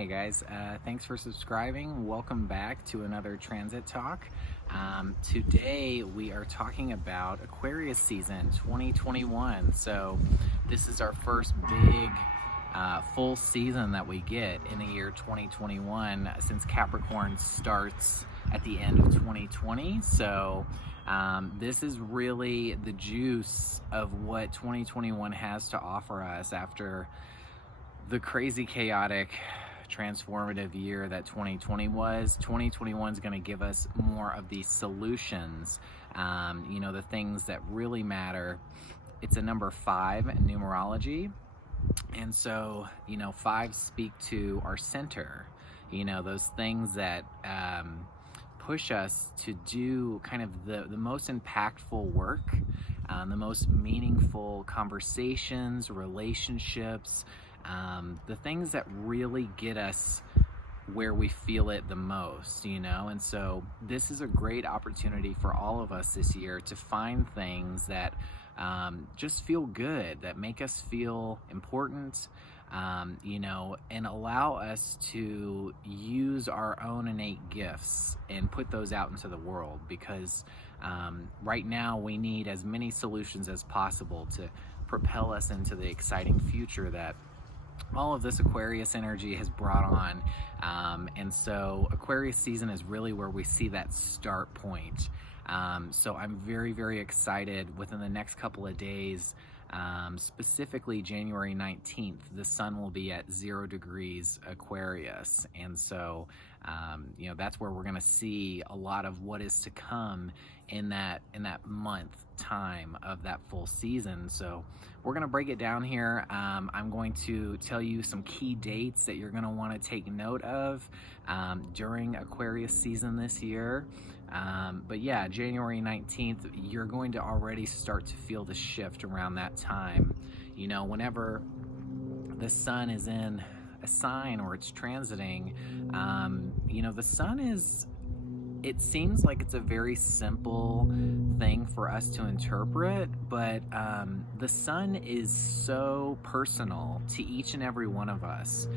Hey guys, thanks for subscribing. Welcome back to another transit talk. Today we are talking about Aquarius season 2021. So this is our first big full season that we get in the year 2021 since Capricorn starts at the end of 2020. So this is really the juice of what 2021 has to offer us after the crazy, chaotic, transformative year that 2020 was. 2021 is going to give us more of these solutions, the things that really matter. It's a number 5 in numerology. And so, fives speak to our center, those things that push us to do kind of the most impactful work, the most meaningful conversations, relationships, the things that really get us where we feel it the most, and so this is a great opportunity for all of us this year to find things that just feel good, that make us feel important, and allow us to use our own innate gifts and put those out into the world, because right now we need as many solutions as possible to propel us into the exciting future that all of this Aquarius energy has brought on. And so Aquarius season is really where we see that start point. So I'm very, very excited. Within the next couple of days, specifically January 19th, the sun will be at 0 degrees Aquarius. And so, that's where we're going to see a lot of what is to come in that month time of that full season. So we're going to break it down here. I'm going to tell you some key dates that you're going to want to take note of during Aquarius season this year. But yeah, January 19th, you're going to already start to feel the shift around that time. Whenever the sun is in a sign or it's transiting, the sun is, it seems like it's a very simple thing for us to interpret, but the sun is so personal to each and every one of us.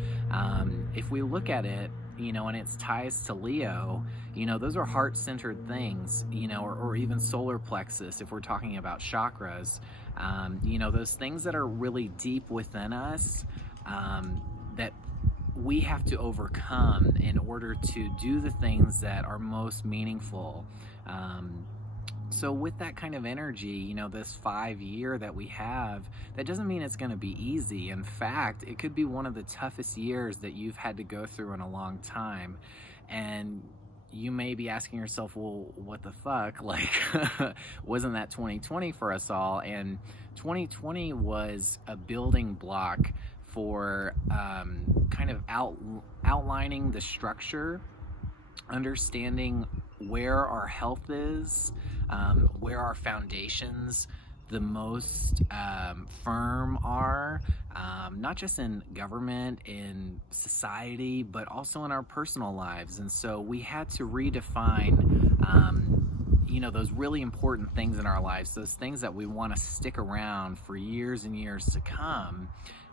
If we look at it, and its ties to Leo, those are heart-centered things, or even solar plexus if we're talking about chakras, those things that are really deep within us, that we have to overcome in order to do the things that are most meaningful. So with that kind of energy, this 5-year that we have, that doesn't mean it's going to be easy. In fact, it could be one of the toughest years that you've had to go through in a long time. And you may be asking yourself, well, what the fuck? Like, wasn't that 2020 for us all? And 2020 was a building block for kind of outlining the structure, understanding where our health is, where our foundations the most firm are, not just in government, in society, but also in our personal lives. And so we had to redefine those really important things in our lives, those things that we want to stick around for years and years to come.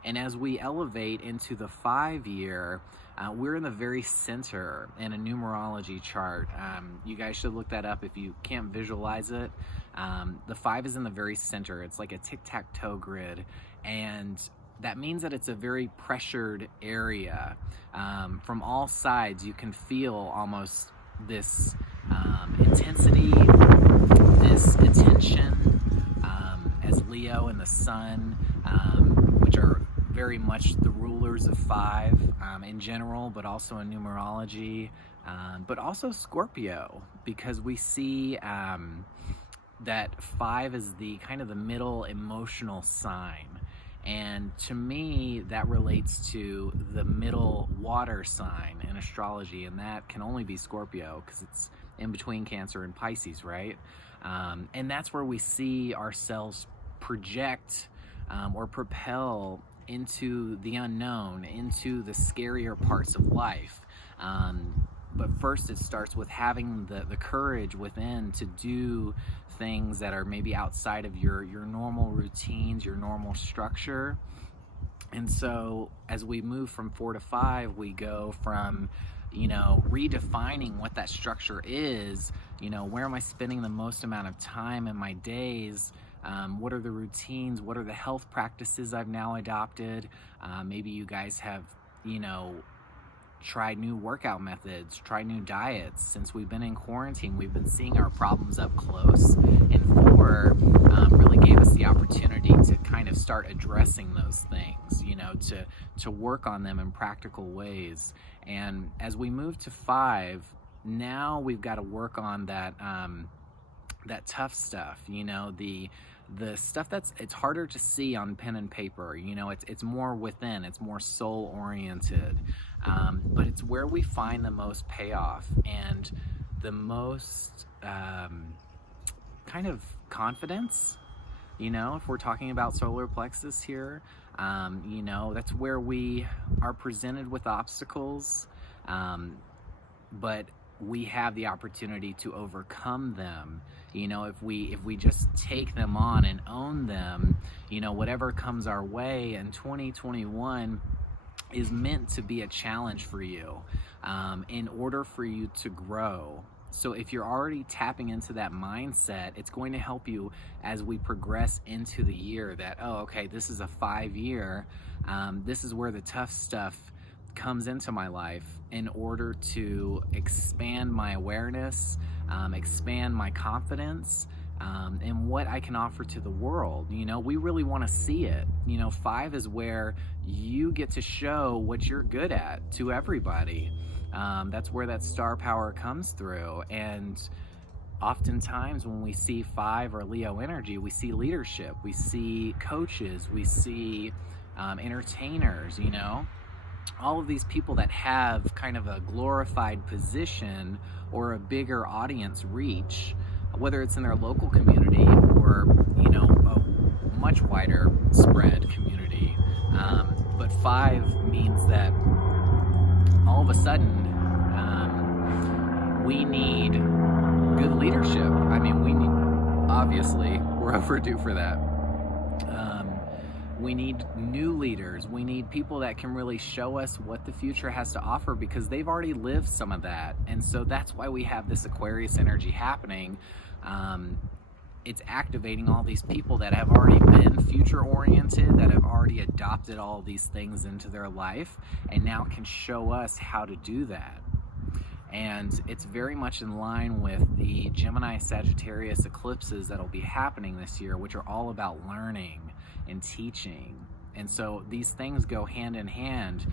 And as we elevate into the 5-year, we're in the very center in a numerology chart. You guys should look that up if you can't visualize it. The 5 is in the very center. It's like a tic-tac-toe grid. And that means that it's a very pressured area. From all sides, you can feel almost this intensity, this attention, as Leo and the sun, which are very much the rulers of 5 in general, but also in numerology, but also Scorpio, because we see that 5 is the kind of the middle emotional sign. And to me, that relates to the middle water sign in astrology, and that can only be Scorpio because it's in between Cancer and Pisces, right? And that's where we see ourselves project or propel into the unknown, into the scarier parts of life. But first it starts with having the courage within to do things that are maybe outside of your normal routines, your normal structure. And so as we move from 4 to 5, we go from, redefining what that structure is. Where am I spending the most amount of time in my days? What are the routines? What are the health practices I've now adopted? Maybe you guys have, try new workout methods, try new diets. Since we've been in quarantine, we've been seeing our problems up close. And 4 really gave us the opportunity to kind of start addressing those things, to work on them in practical ways. And as we move to 5, now we've got to work on that tough stuff, the stuff it's harder to see on pen and paper. It's more within, it's more soul oriented, but it's where we find the most payoff and the most kind of confidence. If we're talking about solar plexus here, that's where we are presented with obstacles, but we have the opportunity to overcome them. If we just take them on and own them, whatever comes our way. And 2021 is meant to be a challenge for you, in order for you to grow. So if you're already tapping into that mindset, it's going to help you as we progress into the year that, okay, this is a 5-year. This is where the tough stuff comes into my life in order to expand my awareness, expand my confidence, and what I can offer to the world. We really want to see it. 5 is where you get to show what you're good at to everybody. That's where that star power comes through. And oftentimes when we see 5 or Leo energy, we see leadership, we see coaches, we see entertainers, all of these people that have kind of a glorified position or a bigger audience reach, whether it's in their local community or, a much wider spread community. But 5 means that all of a sudden, we need good leadership. Obviously, we're overdue for that. We need new leaders. We need people that can really show us what the future has to offer, because they've already lived some of that. And so that's why we have this Aquarius energy happening. It's activating all these people that have already been future oriented, that have already adopted all these things into their life, and now can show us how to do that. And it's very much in line with the Gemini Sagittarius eclipses that'll be happening this year, which are all about learning and teaching. And so these things go hand in hand.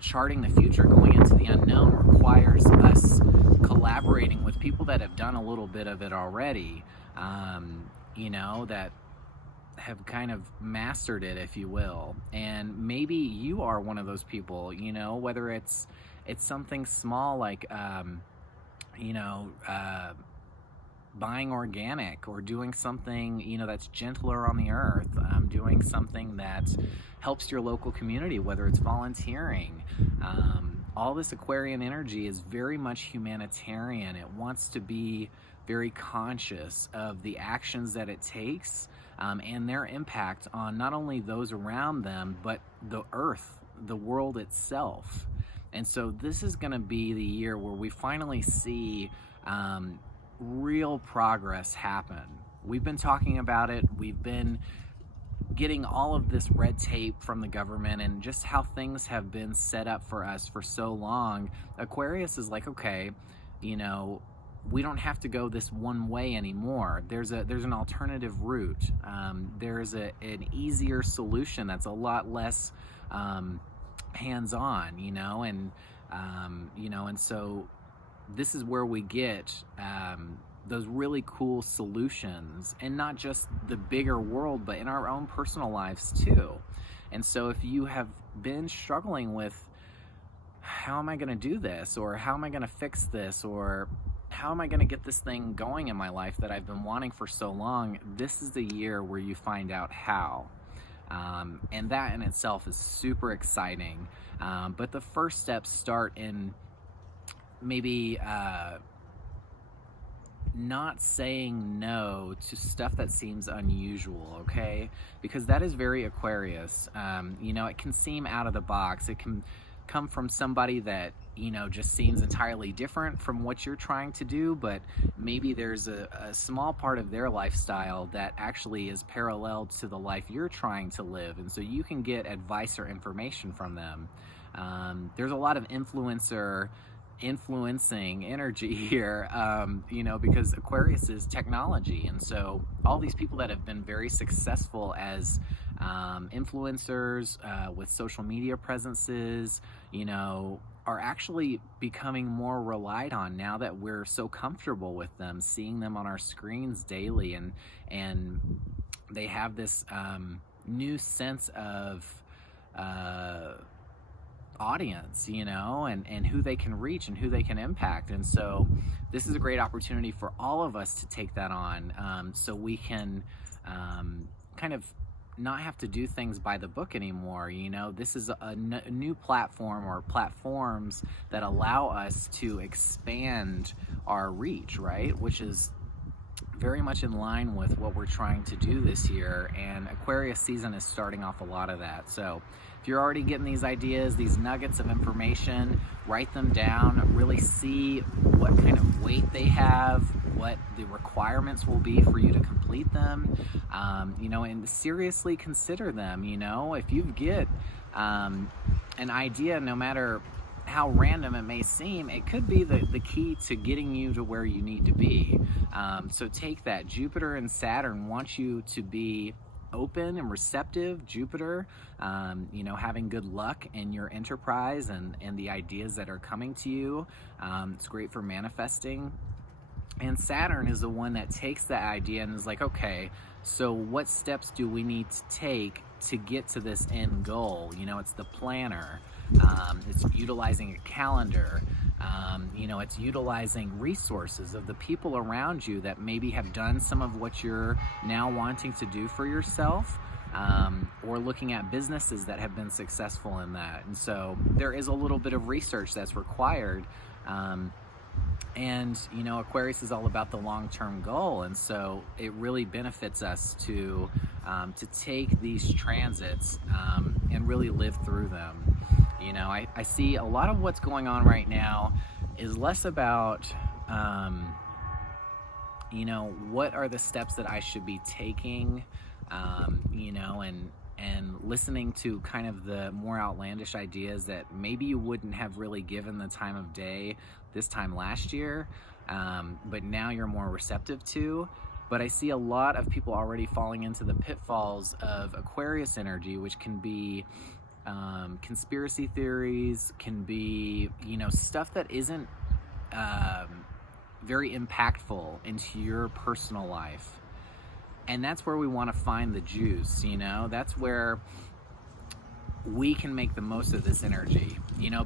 Charting the future, going into the unknown, requires us collaborating with people that have done a little bit of it already, that have kind of mastered it, if you will. And maybe you are one of those people, whether it's something small like, buying organic, or doing something, that's gentler on the earth, doing something that helps your local community, whether it's volunteering. All this Aquarian energy is very much humanitarian. It wants to be very conscious of the actions that it takes, and their impact on not only those around them, but the earth, the world itself. And so this is going to be the year where we finally see real progress happen. We've been talking about it. We've been getting all of this red tape from the government and just how things have been set up for us for so long. Aquarius is like, okay, we don't have to go this one way anymore. There's an alternative route. There's an easier solution that's a lot less hands-on, and so this is where we get those really cool solutions, and not just the bigger world, but in our own personal lives too. And so if you have been struggling with, how am I going to do this, or how am I going to fix this, or how am I going to get this thing going in my life that I've been wanting for so long, this is the year where you find out how. And that in itself is super exciting. But the first steps start in maybe not saying no to stuff that seems unusual, okay? Because that is very Aquarius. It can seem out of the box. It can come from somebody that, just seems entirely different from what you're trying to do, but maybe there's a small part of their lifestyle that actually is parallel to the life you're trying to live. And so you can get advice or information from them. There's a lot of influencing energy here, because Aquarius is technology. And so all these people that have been very successful as influencers with social media presences, are actually becoming more relied on now that we're so comfortable with them, seeing them on our screens daily, and they have this new sense of audience, and who they can reach and who they can impact. And so this is a great opportunity for all of us to take that on, so we can kind of not have to do things by the book anymore. This is a new platform, or platforms that allow us to expand our reach, right? Which is very much in line with what we're trying to do this year, and Aquarius season is starting off a lot of that. So if you're already getting these ideas, these nuggets of information, write them down, really see what kind of weight they have, what the requirements will be for you to complete them, and seriously consider them. If you get an idea, no matter how random it may seem, it could be the key to getting you to where you need to be. So take that. Jupiter and Saturn want you to be open and receptive. Jupiter, having good luck in your enterprise and the ideas that are coming to you. It's great for manifesting. And Saturn is the one that takes that idea and is like, okay, so what steps do we need to take to get to this end goal? It's the planner. It's utilizing a calendar. It's utilizing resources of the people around you that maybe have done some of what you're now wanting to do for yourself, or looking at businesses that have been successful in that. And so there is a little bit of research that's required. And Aquarius is all about the long-term goal, and so it really benefits us to take these transits and really live through them. I see a lot of what's going on right now is less about what are the steps that I should be taking, and listening to kind of the more outlandish ideas that maybe you wouldn't have really given the time of day this time last year, but now you're more receptive to. But I see a lot of people already falling into the pitfalls of Aquarius energy, which can be conspiracy theories, can be, stuff that isn't very impactful into your personal life. And that's where we want to find the juice, that's where we can make the most of this energy,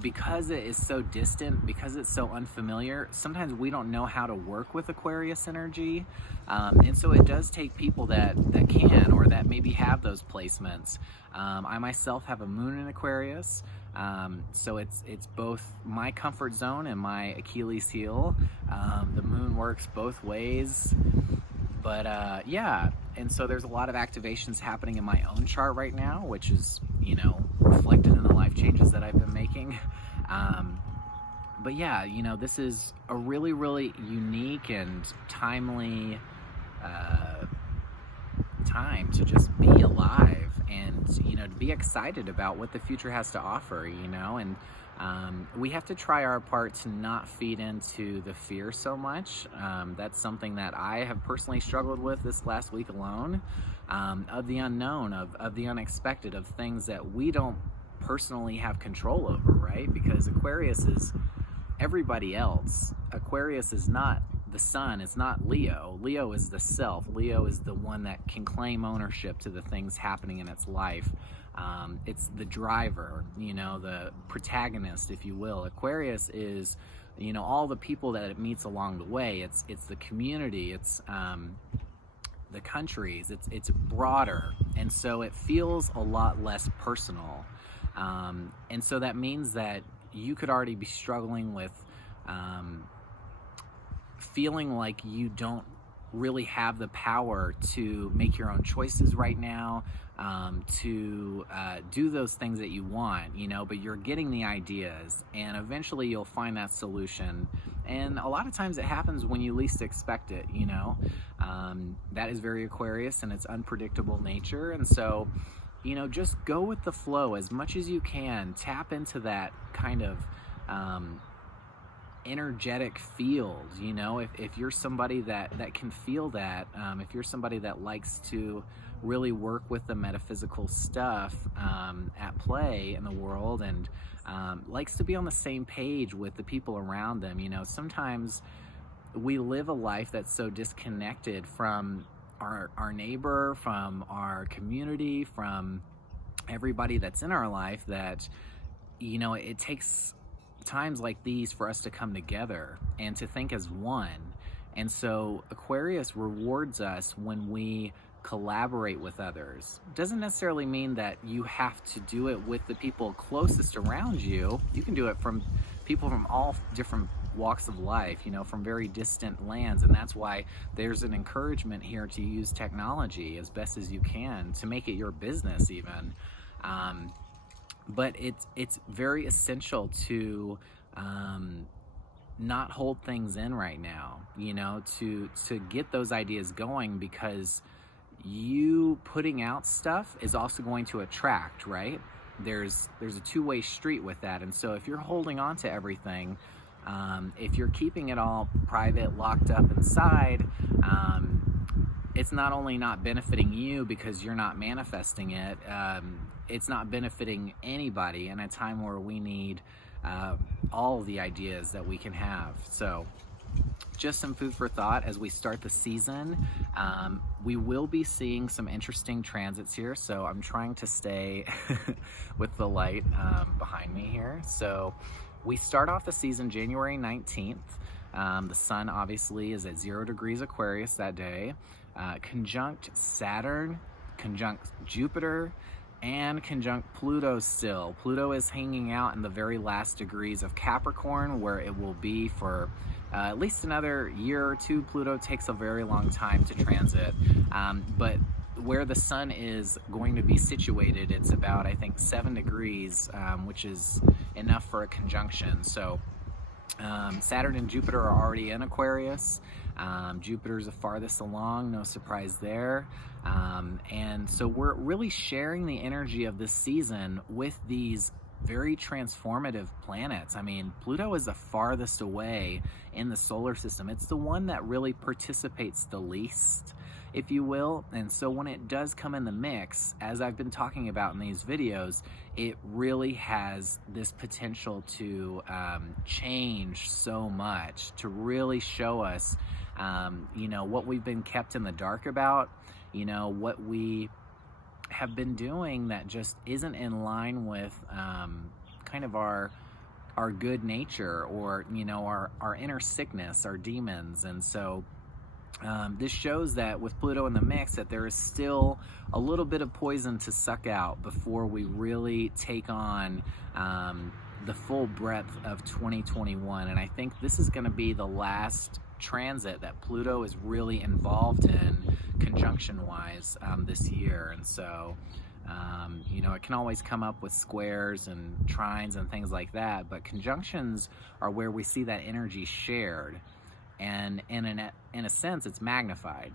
because it is so distant, because it's so unfamiliar. Sometimes we don't know how to work with Aquarius energy. And so it does take people that can, or that maybe have those placements. I myself have a moon in Aquarius. So it's both my comfort zone and my Achilles heel. The moon works both ways. But and so there's a lot of activations happening in my own chart right now, which is, reflected in the life changes that I've been making. But yeah, this is a really, really unique and timely time to just be alive and, to be excited about what the future has to offer, and we have to try our part to not feed into the fear so much. That's something that I have personally struggled with this last week alone, of the unknown, of the unexpected, of things that we don't personally have control over, right? Because Aquarius is everybody else. Aquarius is not the sun, it's not Leo. Leo is the self. Leo is the one that can claim ownership to the things happening in its life. It's the driver, the protagonist, if you will. Aquarius is, all the people that it meets along the way. It's the community, it's the countries, it's broader. And so it feels a lot less personal. And so that means that you could already be struggling with feeling like you don't really have the power to make your own choices right now, to do those things that you want, but you're getting the ideas, and eventually you'll find that solution. And a lot of times it happens when you least expect it. That is very Aquarius and its unpredictable nature. And so, just go with the flow as much as you can. Tap into that kind of energetic field. If you're somebody that can feel that, if you're somebody that likes to really work with the metaphysical stuff at play in the world, and likes to be on the same page with the people around them. Sometimes we live a life that's so disconnected from our neighbor, from our community, from everybody that's in our life, that it takes times like these for us to come together and to think as one. And so Aquarius rewards us when we collaborate with others. Doesn't necessarily mean that you have to do it with the people closest around you. You can do it from people from all different walks of life, from very distant lands. And that's why there's an encouragement here to use technology as best as you can to make it your business even. But it's very essential to not hold things in right now, to get those ideas going, because you putting out stuff is also going to attract, right? There's a two-way street with that. And so if you're holding on to everything, if you're keeping it all private, locked up inside, it's not only not benefiting you because you're not manifesting it, it's not benefiting anybody in a time where we need all the ideas that we can have. So just some food for thought as we start the season. We will be seeing some interesting transits here, so I'm trying to stay with the light behind me here. So we start off the season January 19th. The sun obviously is at 0 degrees Aquarius that day, conjunct Saturn, conjunct Jupiter, and conjunct Pluto still. Pluto is hanging out in the very last degrees of Capricorn, where it will be for at least another year or two. Pluto takes a very long time to transit, but where the sun is going to be situated, it's about, I think, 7 degrees, which is enough for a conjunction. So Saturn and Jupiter are already in Aquarius. Jupiter's the farthest along, no surprise there. And so we're really sharing the energy of this season with these very transformative planets. I mean, Pluto is the farthest away in the solar system. It's the one that really participates the least, if you will. And so when it does come in the mix, as I've been talking about in these videos, it really has this potential to change so much, to really show us, what we've been kept in the dark about, what we have been doing that just isn't in line with kind of our good nature, or our inner sickness, our demons. And so this shows that with Pluto in the mix, that there is still a little bit of poison to suck out before we really take on the full breadth of 2021. And I think this is going to be the last transit that Pluto is really involved in conjunction wise this year. And so it can always come up with squares and trines and things like that, but conjunctions are where we see that energy shared, and in a sense it's magnified,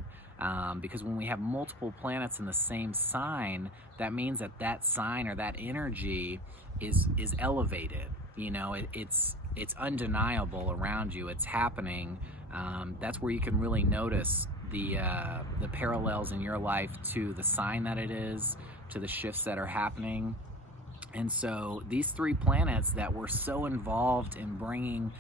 because when we have multiple planets in the same sign, that means that sign or that energy is elevated. It's undeniable around you. It's happening. That's where you can really notice the parallels in your life to the sign that it is, to the shifts that are happening. And so these 3 planets that were so involved in bringing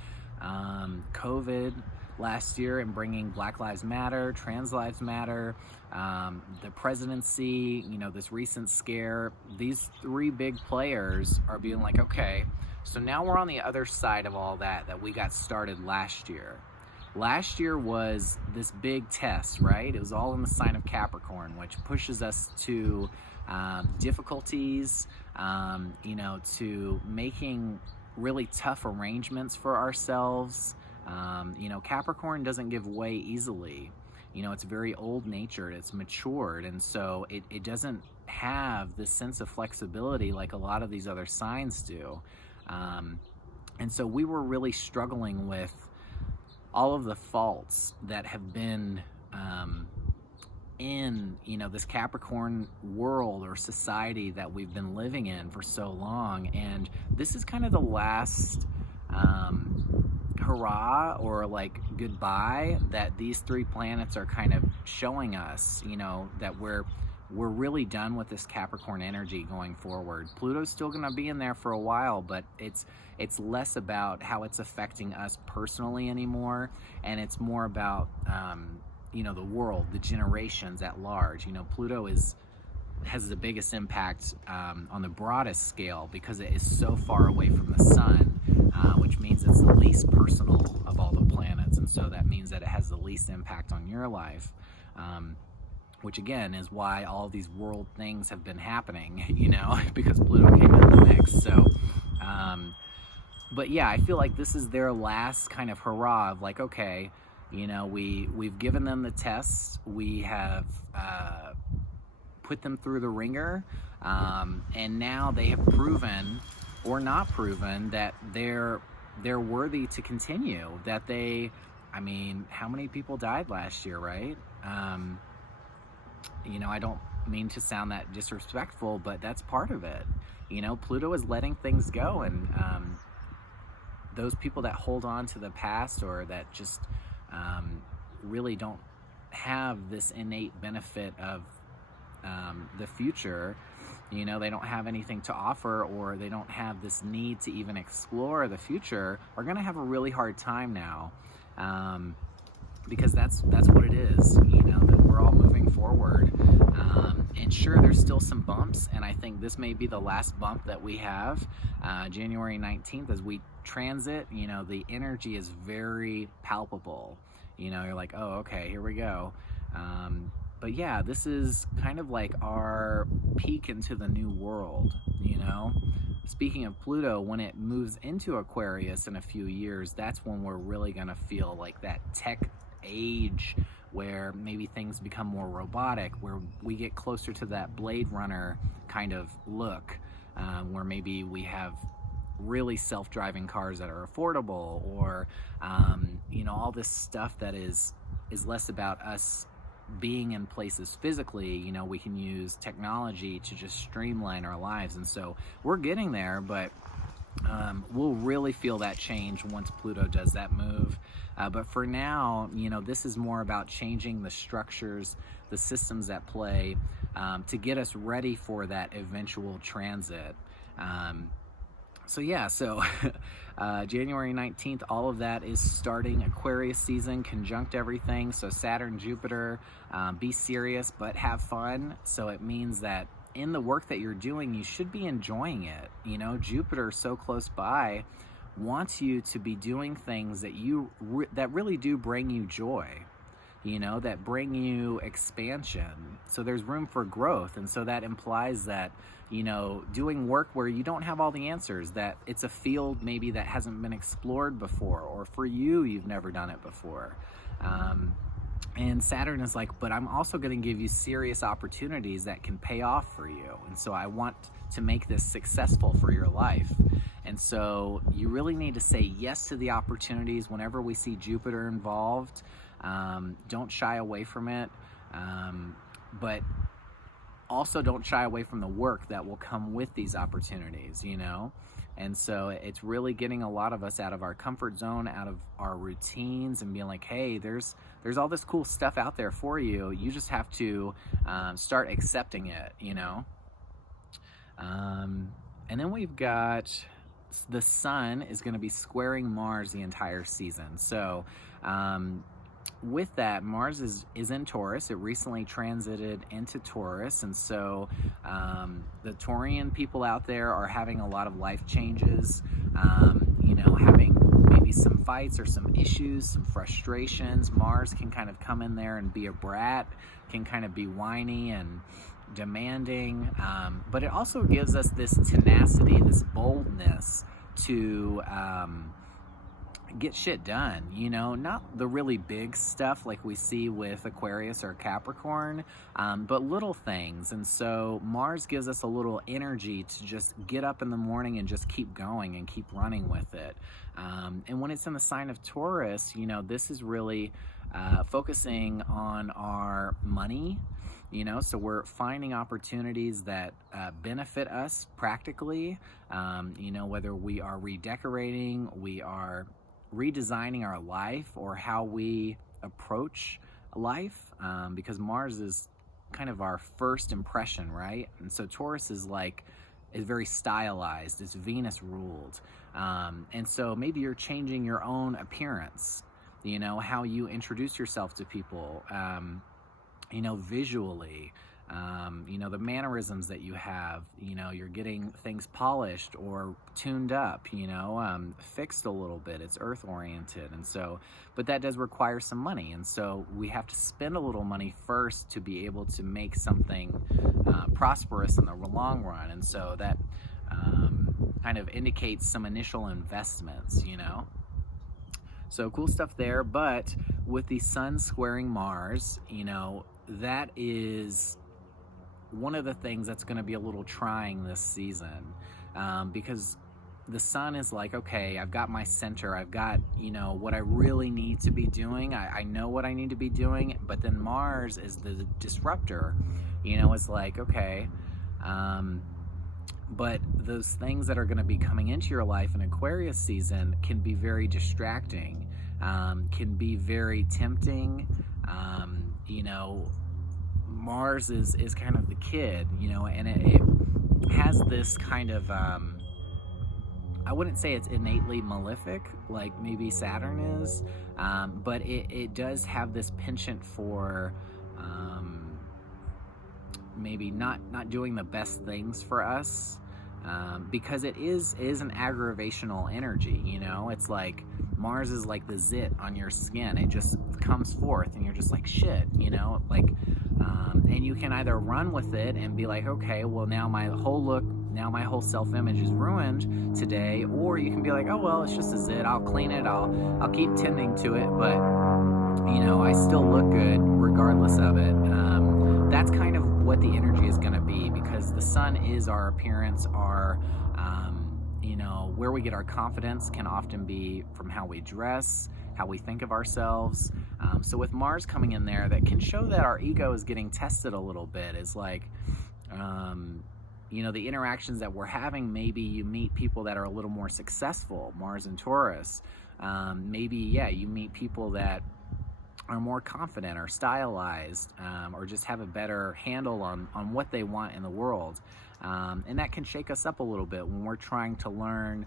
COVID last year, and bringing Black Lives Matter, Trans Lives Matter, the presidency, this recent scare, these 3 big players are being like, okay, so now we're on the other side of all that we got started last year. Last year was this big test, right? It was all in the sign of Capricorn, which pushes us to difficulties, to making really tough arrangements for ourselves, Capricorn doesn't give way easily. It's very old natured, it's matured, and so it doesn't have this sense of flexibility like a lot of these other signs do. And so we were really struggling with all of the faults that have been in this Capricorn world or society that we've been living in for so long. And this is kind of the last hurrah or like goodbye that these three planets are kind of showing us, that we're really done with this Capricorn energy going forward. Pluto's still going to be in there for a while, but it's less about how it's affecting us personally anymore, and it's more about the world, the generations at large. Pluto has the biggest impact on the broadest scale because it is so far away from the sun, which means it's the least personal of all the planets, and so that means that it has the least impact on your life, which again is why all these world things have been happening, because Pluto came in the mix. So but yeah, I feel like this is their last kind of hurrah of like, okay, we've given them the tests, we have put them through the ringer, and now they have proven or not proven that they're worthy to continue, that how many people died last year, right? I don't mean to sound that disrespectful, but that's part of it. Pluto is letting things go, and those people that hold on to the past or that just really don't have this innate benefit of the future, they don't have anything to offer, or they don't have this need to even explore the future, are going to have a really hard time now, because that's what it is, that we're all moving forward. And sure, there's still some bumps, and I think this may be the last bump that we have, January 19th, as we transit. The energy is very palpable. You're like, oh, okay, here we go. But yeah, this is kind of like our peek into the new world, Speaking of Pluto, when it moves into Aquarius in a few years, that's when we're really going to feel like that tech age where maybe things become more robotic, where we get closer to that Blade Runner kind of look, where maybe we have really self-driving cars that are affordable, or all this stuff that is less about us being in places physically. We can use technology to just streamline our lives, and so we're getting there, but we'll really feel that change once Pluto does that move. But for now, this is more about changing the structures, the systems at play, to get us ready for that eventual transit. January 19th, all of that is starting Aquarius season, conjunct everything. So Saturn, Jupiter, be serious, but have fun. So it means that in the work that you're doing, you should be enjoying it. Jupiter, so close by, wants you to be doing things that that really do bring you joy, that bring you expansion. So there's room for growth. And so that implies that, doing work where you don't have all the answers, that it's a field maybe that hasn't been explored before, or for you've never done it before. And Saturn is like, but I'm also going to give you serious opportunities that can pay off for you. And so I want to make this successful for your life. And so you really need to say yes to the opportunities whenever we see Jupiter involved. Don't shy away from it. But also don't shy away from the work that will come with these opportunities, And so it's really getting a lot of us out of our comfort zone, out of our routines, and being like, hey, there's all this cool stuff out there for you. You just have to start accepting it, And then we've got the sun is going to be squaring Mars the entire season. So with that, Mars is in Taurus. It recently transited into Taurus, and so the Taurian people out there are having a lot of life changes, having maybe some fights or some issues, some frustrations. Mars can kind of come in there and be a brat, can kind of be whiny and demanding, but it also gives us this tenacity, this boldness to get shit done, not the really big stuff like we see with Aquarius or Capricorn, but little things. And so Mars gives us a little energy to just get up in the morning and just keep going and keep running with it. And when it's in the sign of Taurus, this is really focusing on our money, so we're finding opportunities that benefit us practically, whether we are redecorating, we are redesigning our life or how we approach life, because Mars is kind of our first impression, right? And so Taurus is very stylized, it's Venus ruled. And so maybe you're changing your own appearance, how you introduce yourself to people, visually, the mannerisms that you have, you're getting things polished or tuned up, fixed a little bit. It's earth oriented. And so, but that does require some money. And so we have to spend a little money first to be able to make something prosperous in the long run. And so that kind of indicates some initial investments, So cool stuff there. But with the sun squaring Mars, that is one of the things that's going to be a little trying this season, because the sun is like, okay, I've got my center, I've got, what I really need to be doing, I know what I need to be doing, but then Mars is the disruptor, it's like, okay, but those things that are going to be coming into your life in Aquarius season can be very distracting, can be very tempting. Mars is kind of the kid, and it has this kind of, I wouldn't say it's innately malefic like maybe Saturn is, but it does have this penchant for maybe not doing the best things for us, because it is an aggravational energy, it's like Mars is like the zit on your skin. It just comes forth and you're just like, shit, and you can either run with it and be like, okay, well, now my whole self-image is ruined today, or you can be like, oh, well, it's just a zit, I'll clean it, I'll keep tending to it, but I still look good regardless of it. That's kind of what the energy is going to be, because the sun is our appearance, our where we get our confidence can often be from how we dress, how we think of ourselves. So with Mars coming in there, that can show that our ego is getting tested a little bit. Is like, the interactions that we're having, maybe you meet people that are a little more successful, Mars and Taurus. Maybe, you meet people that are more confident or stylized, or just have a better handle on what they want in the world. And that can shake us up a little bit when we're trying to learn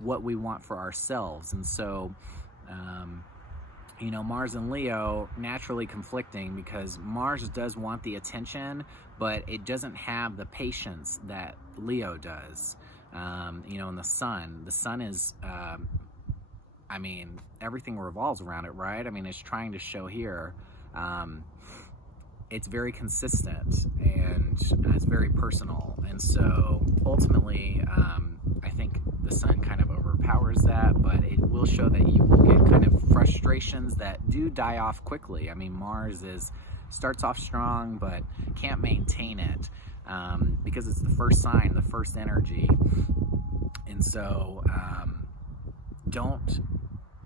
what we want for ourselves. And so, Mars and Leo, naturally conflicting, because Mars does want the attention, but it doesn't have the patience that Leo does. And the sun is, everything revolves around it, right? It's trying to show here, it's very consistent and it's very personal. And so ultimately, I think the sun kind of overpowers that, but it will show that you will get kind of frustrations that do die off quickly. Mars starts off strong, but can't maintain it, because it's the first sign, the first energy. And so don't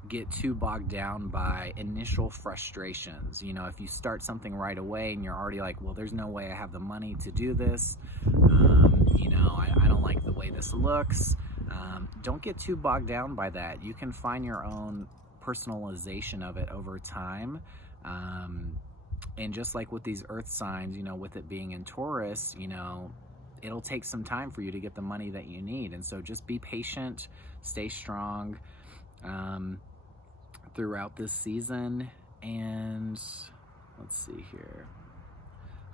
get too bogged down by initial frustrations. If you start something right away and you're already like, well, there's no way I have the money to do this, I don't like the way this looks, don't get too bogged down by that. You can find your own personalization of it over time, and just like with these earth signs, with it being in Taurus, it'll take some time for you to get the money that you need. And so just be patient, stay strong throughout this season. And let's see here.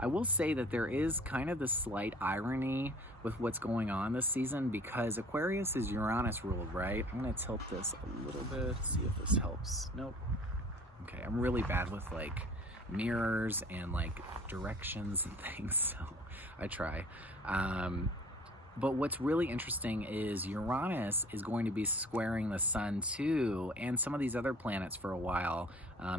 I will say that there is kind of this slight irony with what's going on this season, because Aquarius is Uranus ruled, right? I'm going to tilt this a little bit, see if this helps. Nope. Okay, I'm really bad with mirrors and directions and things, so I try. But what's really interesting is Uranus is going to be squaring the sun too, and some of these other planets for a while,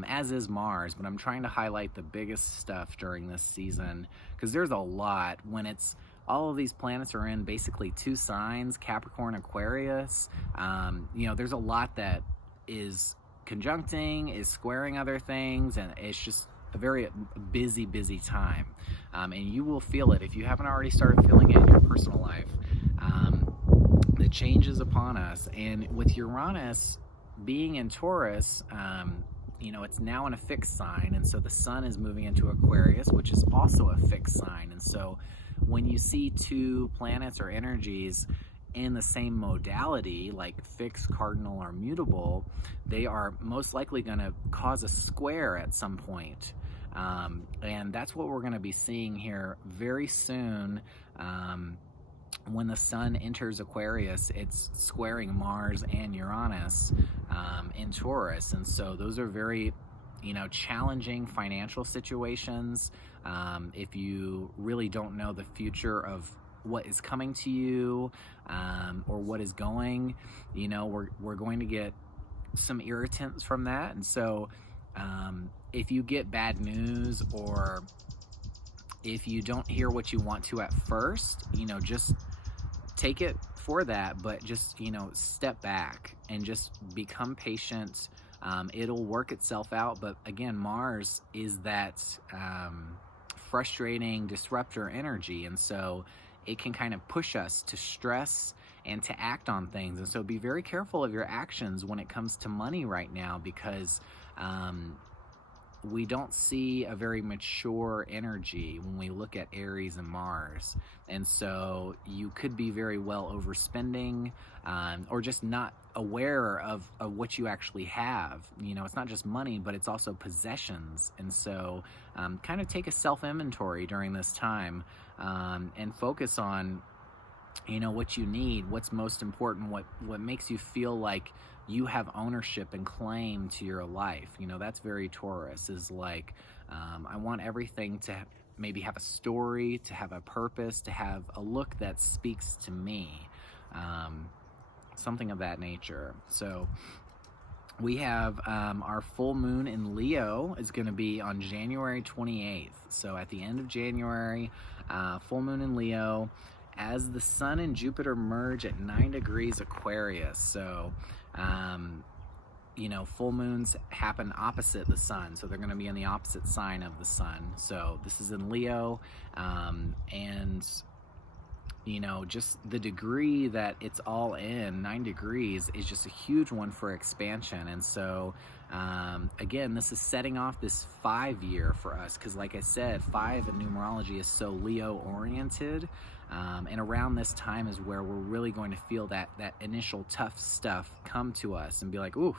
as is Mars. But I'm trying to highlight the biggest stuff during this season, because there's a lot when it's all of these planets are in basically two signs, Capricorn, Aquarius. There's a lot that is conjuncting, is squaring other things, and it's just a very busy time. And you will feel it if you haven't already started feeling it in your personal life. The change is upon us. And with Uranus being in Taurus, it's now in a fixed sign. And so the sun is moving into Aquarius, which is also a fixed sign. And so when you see two planets or energies in the same modality, like fixed, cardinal, or mutable, they are most likely going to cause a square at some point. And that's what we're going to be seeing here very soon. When the sun enters Aquarius, it's squaring Mars and Uranus in Taurus. And so those are very, challenging financial situations. If you really don't know the future of what is coming to you, or what is going, we're going to get some irritants from that. And so if you get bad news, or if you don't hear what you want to at first, just take it for that, but just, step back and just become patient. It'll work itself out. But again, Mars is that frustrating disruptor energy. And so it can kind of push us to stress and to act on things. And so be very careful of your actions when it comes to money right now, because we don't see a very mature energy when we look at Aries and Mars. And so you could be very well overspending, or just not aware of what you actually have. It's not just money, but it's also possessions. And so kind of take a self-inventory during this time, and focus on what you need, what's most important, what makes you feel like you have ownership and claim to your life. That's very Taurus, is like, I want everything to maybe have a story, to have a purpose, to have a look that speaks to me, something of that nature. So we have our full moon in Leo is going to be on January 28th. So at the end of January, full moon in Leo, as the sun and Jupiter merge at 9 degrees Aquarius. So, full moons happen opposite the sun. So they're going to be in the opposite sign of the sun. So this is in Leo. And just the degree that it's all in, 9 degrees, is just a huge one for expansion. And so, again, this is setting off this 5-year for us, because like I said, 5 in numerology is so Leo oriented. And around this time is where we're really going to feel that initial tough stuff come to us and be like, ooh,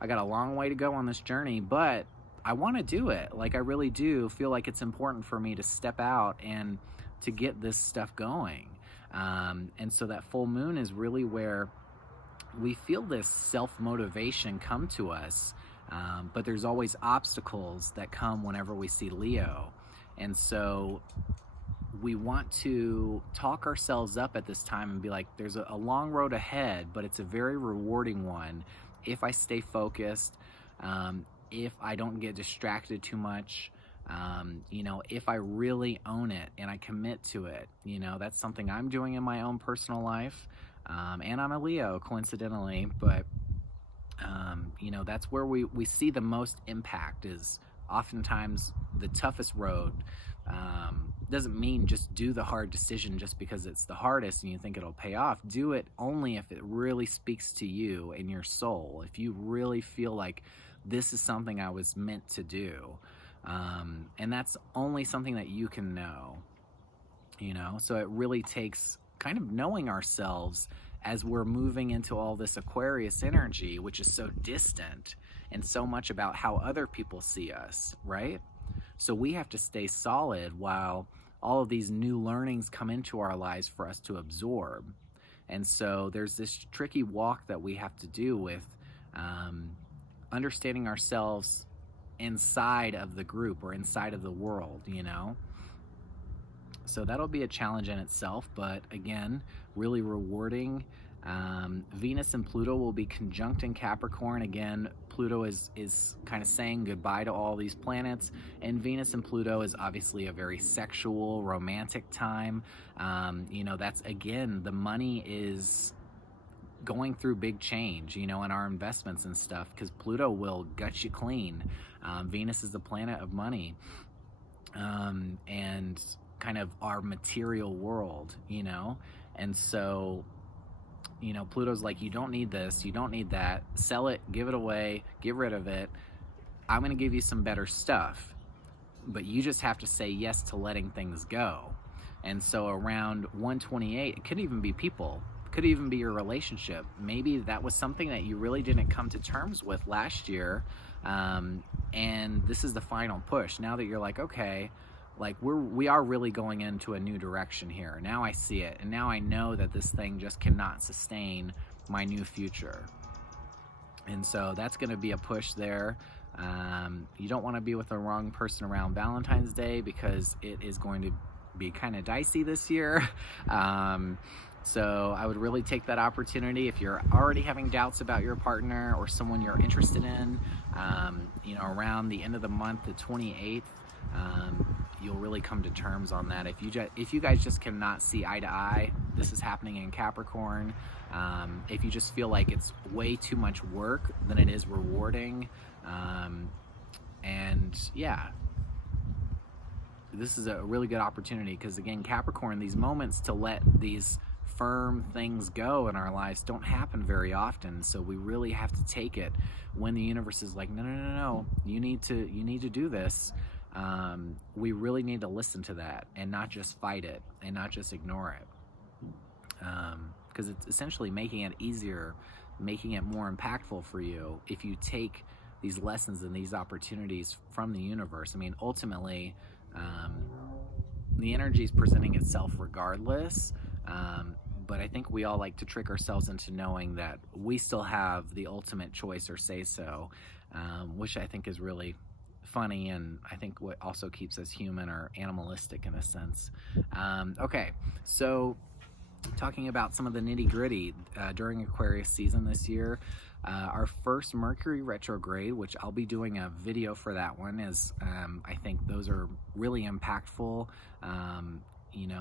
I got a long way to go on this journey, but I want to do it. Like, I really do feel like it's important for me to step out and to get this stuff going. And so that full moon is really where we feel this self-motivation come to us. But there's always obstacles that come whenever we see Leo. And so we want to talk ourselves up at this time and be like, there's a long road ahead, but it's a very rewarding one if I stay focused, if I don't get distracted too much, if I really own it and I commit to it. That's something I'm doing in my own personal life. And I'm a Leo, coincidentally, but that's where we see the most impact, is oftentimes the toughest road. Doesn't mean just do the hard decision just because it's the hardest and you think it'll pay off. Do it only if it really speaks to you and your soul. If you really feel like this is something I was meant to do. And that's only something that you can know, so it really takes kind of knowing ourselves as we're moving into all this Aquarius energy, which is so distant and so much about how other people see us, right? So we have to stay solid while all of these new learnings come into our lives for us to absorb. And so there's this tricky walk that we have to do with understanding ourselves inside of the group or inside of the world, So that'll be a challenge in itself, but again, really rewarding. Venus and Pluto will be conjunct in Capricorn. Again, Pluto is kind of saying goodbye to all these planets, and Venus and Pluto is obviously a very sexual, romantic time. That's, again, the money is going through big change, in our investments and stuff, because Pluto will gut you clean. Venus is the planet of money, and kind of our material world, and so Pluto's like, you don't need this, you don't need that, sell it, give it away, get rid of it. I'm going to give you some better stuff, but you just have to say yes to letting things go. And so around 128, it could even be people, could even be your relationship. Maybe that was something that you really didn't come to terms with last year, and this is the final push. Now that you're like, okay, like we are really going into a new direction here. Now I see it, and now I know that this thing just cannot sustain my new future. And so that's going to be a push there. You don't want to be with the wrong person around Valentine's Day, because it is going to be kind of dicey this year. So I would really take that opportunity if you're already having doubts about your partner or someone you're interested in. Around the end of the month, the 28th, you'll really come to terms on that. If you guys just cannot see eye to eye, this is happening in Capricorn. If you just feel like it's way too much work than it is rewarding, this is a really good opportunity, because again, Capricorn, these moments to let these firm things go in our lives don't happen very often. So we really have to take it when the universe is like, no, you need to do this. We really need to listen to that and not just fight it and not just ignore it, because it's essentially making it easier, making it more impactful for you if you take these lessons and these opportunities from the universe. I mean, ultimately, the energy is presenting itself regardless, but I think we all like to trick ourselves into knowing that we still have the ultimate choice or say so, which I think is really funny, and I think what also keeps us human or animalistic in a sense. Okay, so talking about some of the nitty-gritty during Aquarius season this year, our first Mercury Retrograde, which I'll be doing a video for that one, is I think those are really impactful,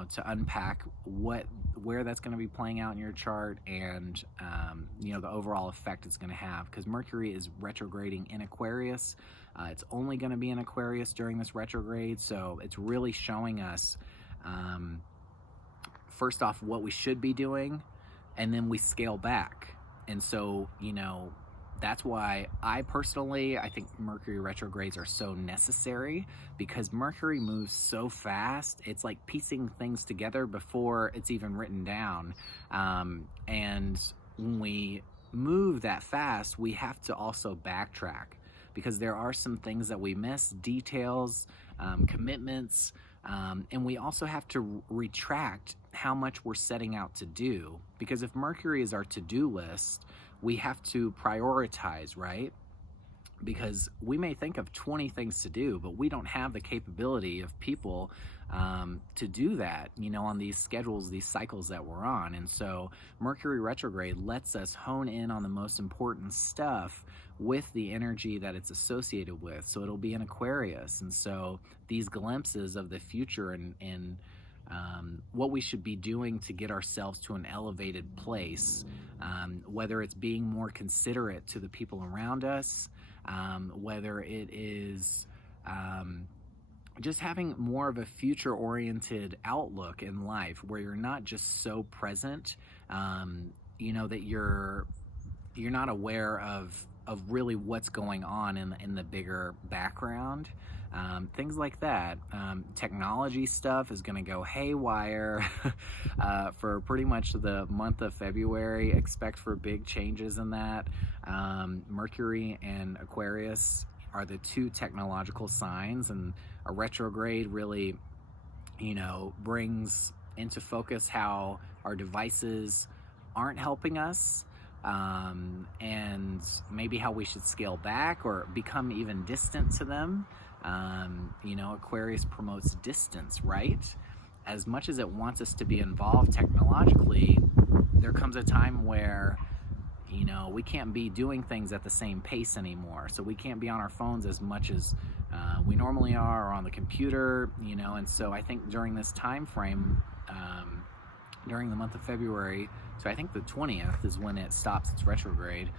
to unpack where that's going to be playing out in your chart, and the overall effect it's going to have, because Mercury is retrograding in Aquarius. It's only going to be in Aquarius during this retrograde, so it's really showing us first off what we should be doing, and then we scale back. And so that's why I think Mercury retrogrades are so necessary, because Mercury moves so fast. It's like piecing things together before it's even written down. And when we move that fast, we have to also backtrack, because there are some things that we miss, details, commitments, and we also have to retract how much we're setting out to do, because if Mercury is our to-do list, we have to prioritize, right? Because we may think of 20 things to do, but we don't have the capability of people to do that, on these schedules, these cycles that we're on. And so Mercury retrograde lets us hone in on the most important stuff with the energy that it's associated with. So it'll be in Aquarius. And so these glimpses of the future and what we should be doing to get ourselves to an elevated place, whether it's being more considerate to the people around us, whether it is just having more of a future-oriented outlook in life, where you're not just so present, that you're not aware of really what's going on in the bigger background. Things like that. Technology stuff is going to go haywire for pretty much the month of February. Expect for big changes in that. Mercury and Aquarius are the two technological signs, and a retrograde really, brings into focus how our devices aren't helping us, and maybe how we should scale back or become even distant to them. Aquarius promotes distance, right? as much as it wants us to be involved technologically, there comes a time where, you know, we can't be doing things at the same pace anymore. So we can't be on our phones as much as we normally are, or on the computer, you know. And so I think during this time frame, during the month of February, so I think the 20th is when it stops its retrograde,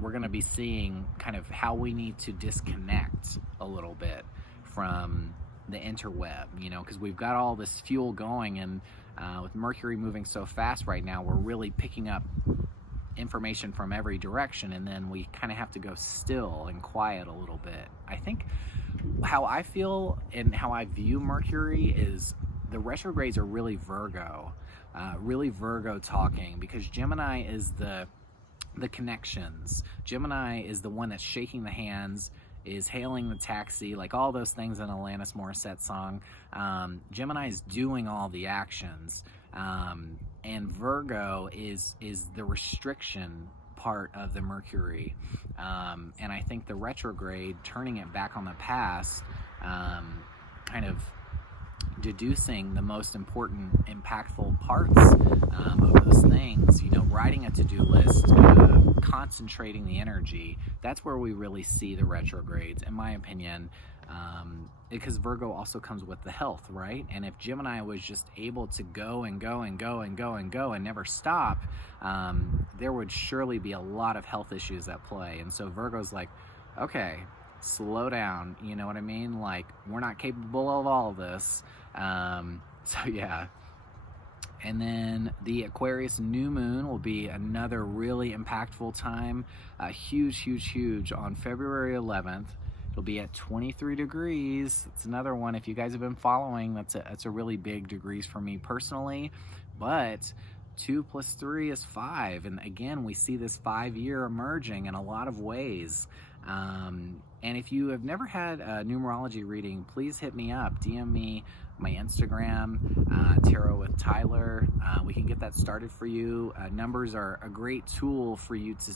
we're going to be seeing kind of how we need to disconnect a little bit from the interweb, you know, because we've got all this fuel going, and with Mercury moving so fast right now, we're really picking up information from every direction, and then we kind of have to go still and quiet a little bit. I think how I feel and how I view Mercury is the retrogrades are really Virgo talking, because Gemini is the connections. Gemini is the one that's shaking the hands, is hailing the taxi, like all those things in Alanis Morissette song. Gemini is doing all the actions, and Virgo is the restriction part of the Mercury. And I think the retrograde, turning it back on the past, kind of deducing the most important, impactful parts of those things, you know, writing a to-do list, concentrating the energy. That's where we really see the retrogrades, in my opinion, because Virgo also comes with the health, right? And if Gemini was just able to go and go and go and go and go and never stop, there would surely be a lot of health issues at play. And so Virgo's like, okay, slow down, you know what I mean? Like, we're not capable of all of this. So yeah. And then the Aquarius new moon will be another really impactful time, huge on February 11th. It'll be at 23 degrees. It's another one, if you guys have been following, that's a really big degrees for me personally. But 2 + 3 is 5, and again, we see this 5-year emerging in a lot of ways. And if you have never had a numerology reading, please hit me up, DM me my Instagram, Tarot with Tyler. We can get that started for you. Numbers are a great tool for you to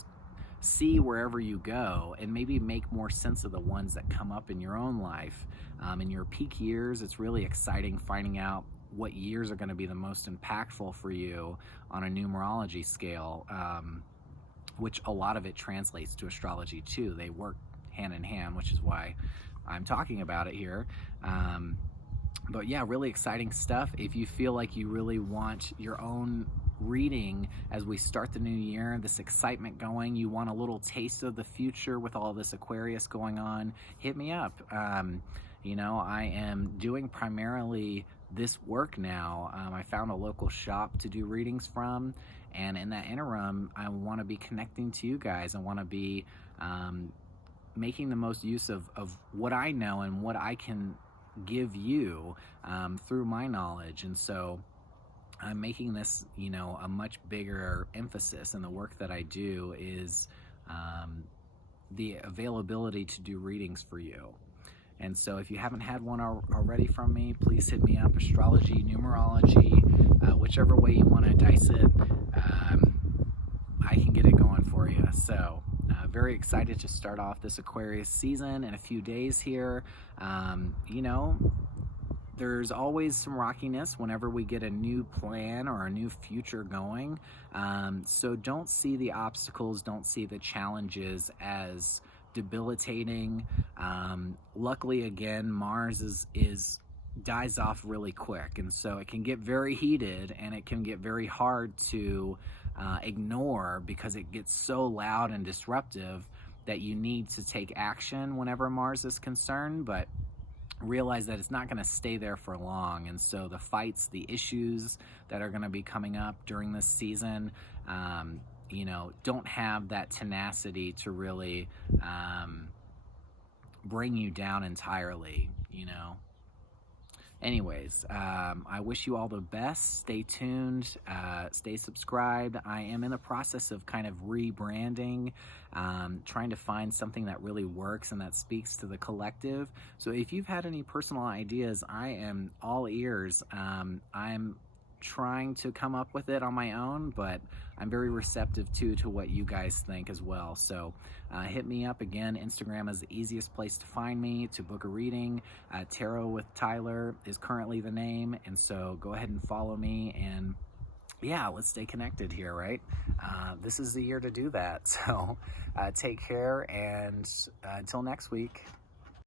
see wherever you go, and maybe make more sense of the ones that come up in your own life. In your peak years, it's really exciting finding out what years are going to be the most impactful for you on a numerology scale, which a lot of it translates to astrology too. They work hand in hand, which is why I'm talking about it here. But yeah, really exciting stuff. If you feel like you really want your own reading as we start the new year, this excitement going, you want a little taste of the future with all this Aquarius going on, hit me up. You know, I am doing primarily this work now. I found a local shop to do readings from, and in that interim, I want to be connecting to you guys. I want to be making the most use of what I know and what I can give you through my knowledge. And so I'm making this, you know, a much bigger emphasis in the work that I do is the availability to do readings for you. And so if you haven't had one already from me, please hit me up, astrology, numerology, whichever way you want to dice it, I can get it going for you. So very excited to start off this Aquarius season in a few days here. You know, there's always some rockiness whenever we get a new plan or a new future going. So don't see the obstacles, don't see the challenges as debilitating. Luckily, again, Mars dies off really quick, and so it can get very heated, and it can get very hard to ignore, because it gets so loud and disruptive that you need to take action whenever Mars is concerned, but realize that it's not going to stay there for long. And so the fights, the issues that are going to be coming up during this season, you know, don't have that tenacity to really bring you down entirely, you know. Anyways, I wish you all the best. Stay tuned, stay subscribed. I am in the process of kind of rebranding, trying to find something that really works and that speaks to the collective. So if you've had any personal ideas, I am all ears. I'm trying to come up with it on my own, but I'm very receptive to what you guys think as well. So hit me up again. Instagram is the easiest place to find me to book a reading. Tarot with Tyler is currently the name, and so go ahead and follow me, and yeah, let's stay connected here, right? This is the year to do that. So take care, and until next week.